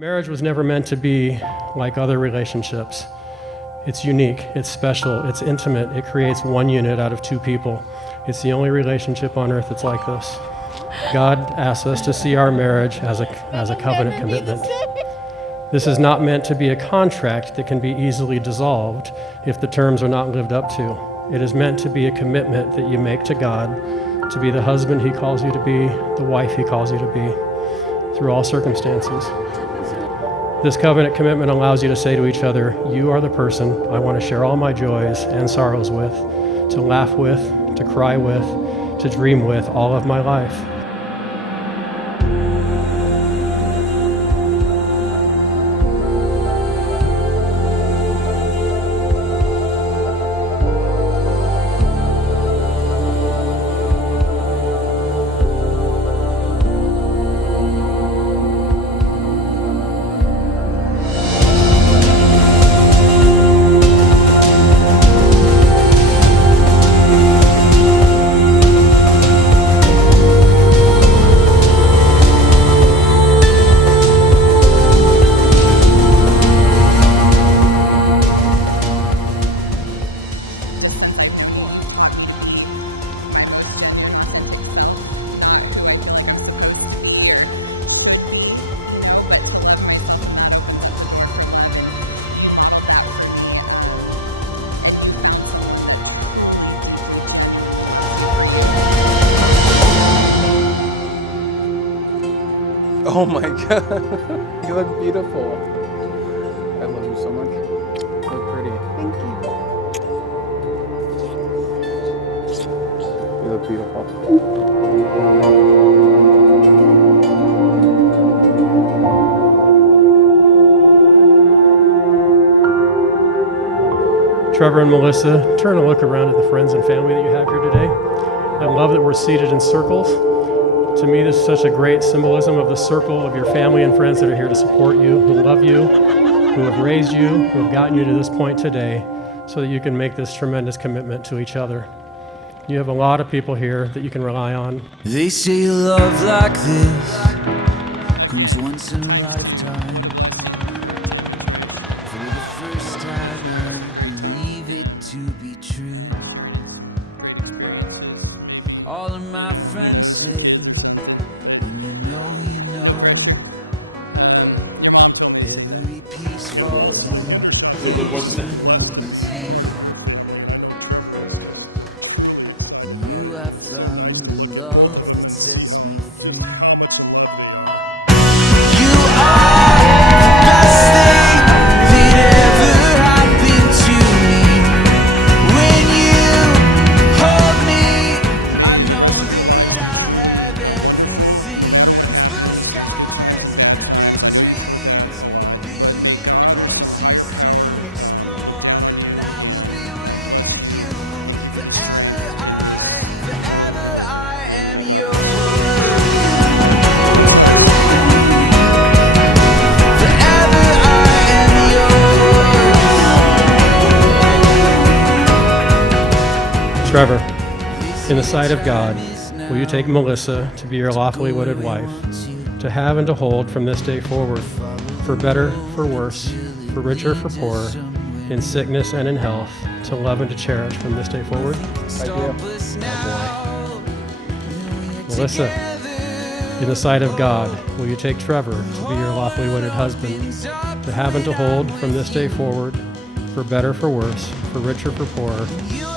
Marriage was never meant to be like other relationships. It's unique, it's special, it's intimate, it creates one unit out of two people. It's the only relationship on earth that's like this. God asks us to see our marriage as a covenant commitment. This is not meant to be a contract that can be easily dissolved if the terms are not lived up to. It is meant to be a commitment that you make to God, to be the husband He calls you to be, the wife He calls you to be, through all circumstances. This covenant commitment allows you to say to each other, you are the person I want to share all my joys and sorrows with, to laugh with, to cry with, to dream with all of my life. Oh my God, you look beautiful. I love you so much. You look pretty. Thank you. You look beautiful. Trevor and Melissa, turn a look around at the friends and family that you have here today. I love that we're seated in circles. To me, this is such a great symbolism of the circle of your family and friends that are here to support you, who love you, who have raised you, who have gotten you to this point today, so that you can make this tremendous commitment to each other. You have a lot of people here that you can rely on. They say love like this comes once in a lifetime. For the first time I believe it to be true. All of my friends say, when you know, every piece falls in. You have found a love that sets me free. You are the best thing that ever happened to me. When you hold me, I know that I have everything. Blue skies, big dreams, a billion places to explore. And I will be with you forever. I am yours. Forever I am yours. Trevor, in the sight of God, will you take Melissa to be your lawfully wedded wife, to have and to hold from this day forward, for better, for worse, for richer, for poorer, in sickness and in health, to love and to cherish from this day forward? I do. Melissa, in the sight of God, will you take Trevor to be your lawfully wedded husband, to have and to hold from this day forward, for better, for worse, for richer, for poorer,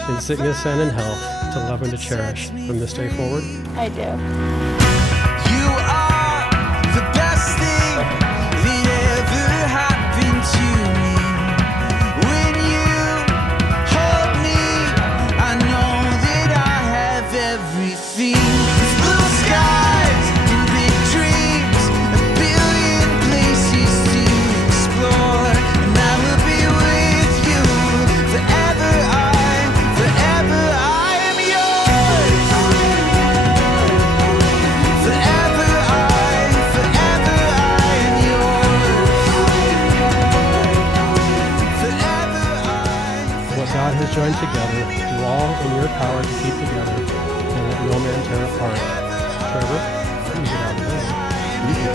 in sickness and in health, to love and to cherish from this day forward? I do. You are the best thing that ever happened to me. When you hold me, I know that I have everything. Blue skies and big dreams, a billion places to explore. And I will be with you forever. I am yours. Forever I am yours. Forever What God has joined together, do all in your power to keep together, and let no man tear apart. Trevor, you get out of this. You can